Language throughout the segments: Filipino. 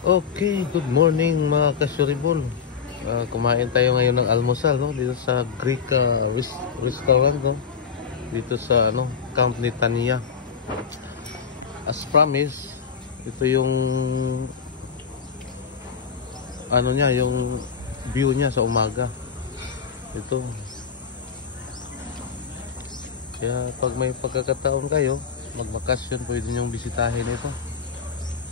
Okay, good morning mga kasuribol. Kumain tayo ngayon ng almusal, no? Dito sa Greek restaurant, no? Dito sa Camp Netanya. As promised, ito yung niya, yung view niya sa umaga. Ito. Kaya pag may pagkakataon kayo, magbakasyon, pwede niyong bisitahin ito.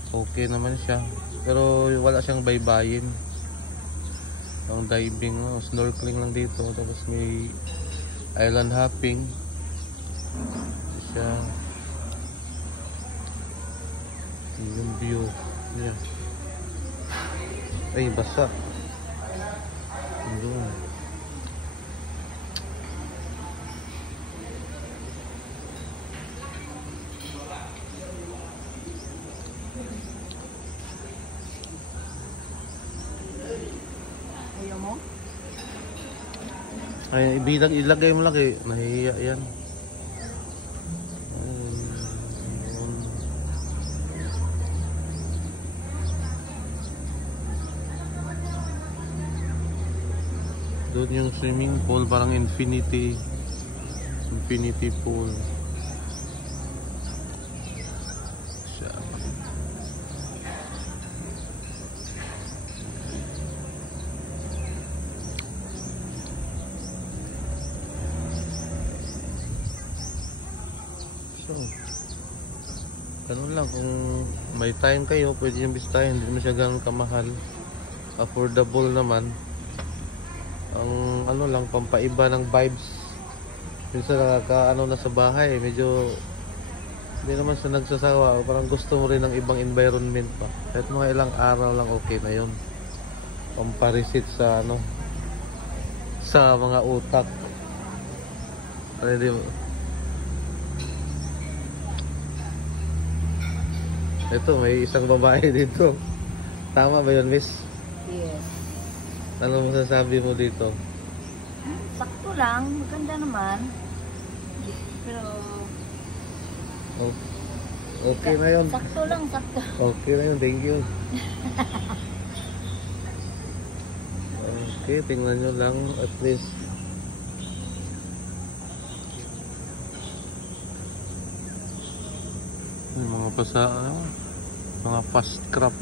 Okay naman siya. Pero wala siyang baybayin. Ang diving, snorkeling lang dito. Tapos may island hopping. Siya. Yung view. Yeah. Ay, basa. Doon. Ayaw mo? Ay, ilagay mo lang eh. Nahihiya yan. Doon yung swimming pool, parang infinity pool. Siya. So, ganun lang, kung may time kayo, pwede yung bisitahin. Hindi mo siya ganun kamahal. Affordable naman. Ang lang, pampaiba ng vibes. Minsan nakaka na sa bahay, medyo hindi naman siya nagsasawa. Parang gusto mo rin ng ibang environment pa. Kahit mga ilang araw lang, okay na yun. Pamparisit sa sa mga utak. Pwede mo. Ito, may isang babae dito. Tama ba yun, miss? Yes. Ano masasabi mo dito? Sakto lang. Maganda naman. Pero... Oh, okay na yun. Sakto lang, sakto. Okay na yun, thank you. Okay, tingnan nyo lang at least. Yung mga mga fast craft.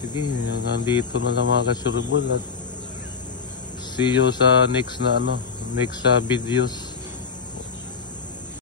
Sige, nandito na lang mga kasuribol at see you sa next videos.